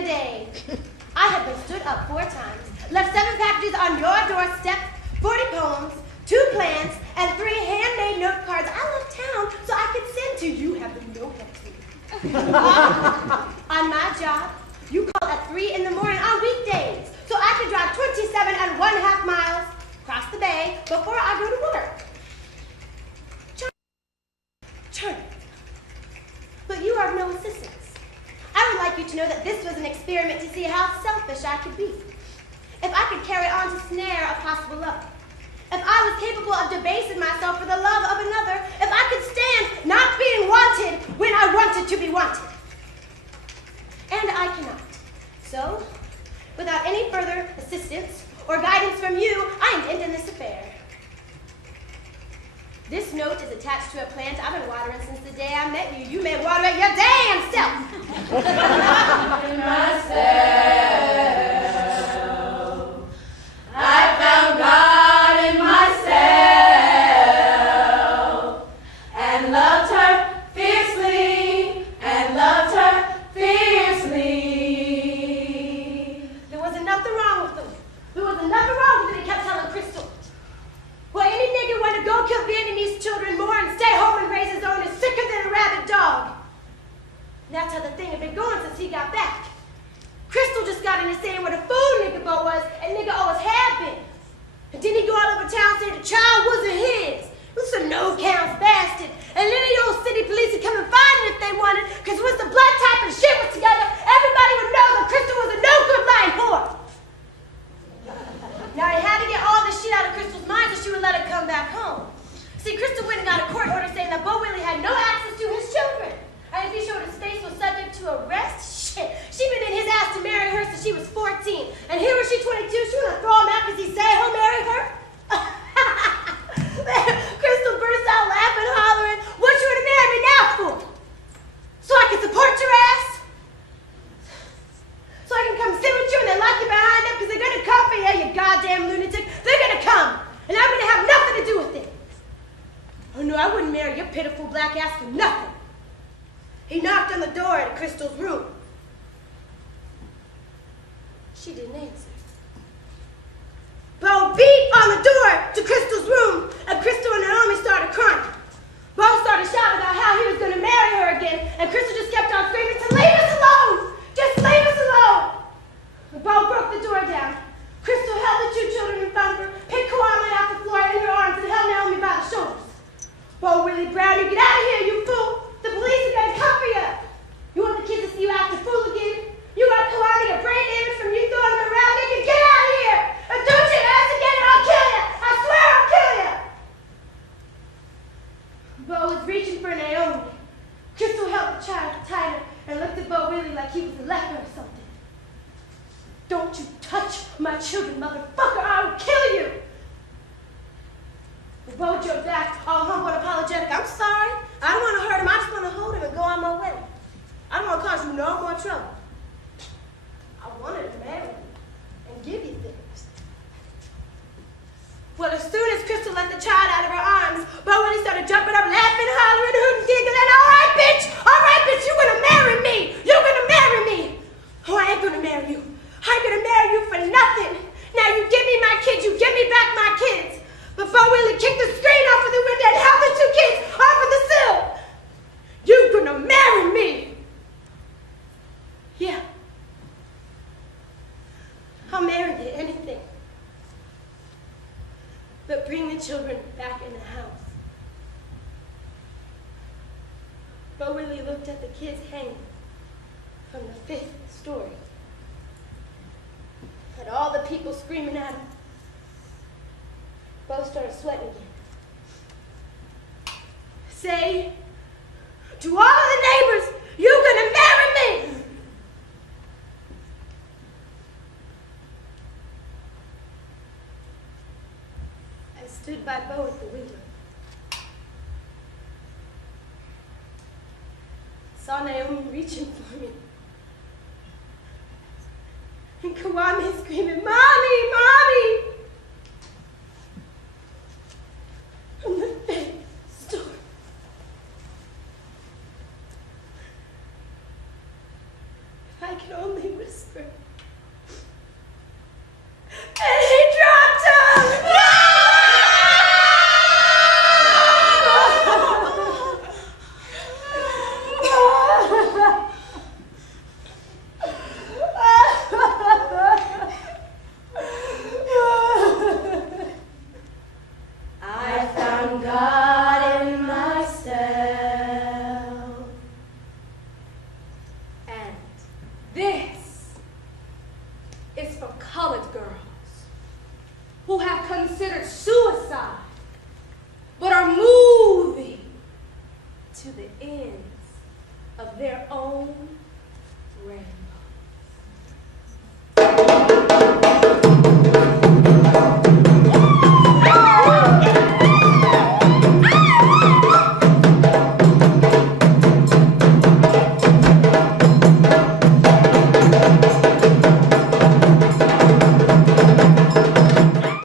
in a day. I have been stood up 4 times, left 7 packages on your doorstep, 40 poems, 2 plans, and 3 handmade note cards I left town so I could send to you. Have no head to on my job, you call at 3 in the morning on weekdays so I could drive 27½ miles across the bay before I go to work. Turn. But you are no assistance. I would like you to know that this was an experiment to see how selfish I could be. If I could carry on to snare a possible lover. If I was capable of debasing myself for the love of another. If I could stand not being wanted when I wanted to be wanted. And I cannot. So, without any further assistance or guidance from you, I am ending this affair. This note is attached to a plant I've been watering since the day I met you. You may water it your damn self. Myself. I found God in myself and loved her fiercely and loved her fiercely. There wasn't nothing wrong with them. There wasn't nothing wrong with it. He kept telling Crystal. Well, any nigga want to go kill Vietnamese children more and stay home and raise his own is sicker than a rabid dog. And that's how the thing had been going since he got back. Crystal just got into saying what a fool nigga Bo was and nigga always had been. And then he go all over town saying the child wasn't his. It was a no-counts bastard. And then the old city police would come and find him if they wanted, because once the blood type and shit was together, everybody would know that Crystal was a no-good lying whore. Now he had to get all this shit out of Crystal's mind so she would let her come back home. See, Crystal went and got a court order saying that Bo Willie had no access to his children. And if he showed his face was subject to arrest, shit. She been in his ass to marry her since she was 14. And here was she 22, she wanna throw him out because he said he'll marry her? Crystal burst out laughing, hollering, what you wanna marry me now for? So I can support your ass? So I can come sit with you and they lock you behind them because they're gonna come for you, you goddamn lunatic. They're gonna come. And I'm gonna have nothing to do with it. Oh no, I wouldn't marry your pitiful black ass for nothing. He knocked on the door at Crystal's room. She didn't answer. Bo beat on the door to Crystal's room, and Crystal and Naomi started crying. Bo started shouting about how he was going to marry her again, and Crystal just kept on screaming to leave us alone! Just leave us alone! And Bo broke the door down. Crystal held the 2 children in front of her, picked Kaitlin off the floor in her arms, and held Naomi by the shoulders. Bo Willie Brown, you get out of here, you fool! The police are going to come for you! You want the kids to see you act a fool again? You want Kaitlin a brain damage from you throwing them around? Nigga, get out of here! Or don't you ask again and I'll kill you! I swear I'll kill you! Bo was reaching for Naomi. Crystal held the child tighter and looked at Bo Willie like he was a leper or something. Don't you touch my children, motherfucker, or I'll kill you! Bo jumped back, all humble and apologetic. I'm sorry. I don't want to hurt him. I just want to hold him and go on my way. I don't want to cause you no more trouble. I wanted to marry you and give you things. Well, as soon as Crystal let the child out of her arms, Bo Willie started jumping up, laughing, hollering, hooting, giggling. All right, bitch, you're going to marry me. You're going to marry me. Oh, I ain't going to marry you. I ain't going to marry you for nothing. Now you give me my kids, you give me back my kids. But Bo Willie kicked the screen off of the window and held the 2 kids off of the sill. You're going to marry me. Yeah. I'll marry you, anything. But bring the children back in the house. Bo Willie looked at the kids hanging from the 5th story. At all the people screaming at him. Bo started sweating again. Say to all of the neighbors, you're gonna marry me! I stood by Bo at the window. Saw Naomi reaching for me. And Kaitlin screaming, Mommy, Mommy! From the 5th story. If I could only whisper. is for colored girls who have considered suicide but are moved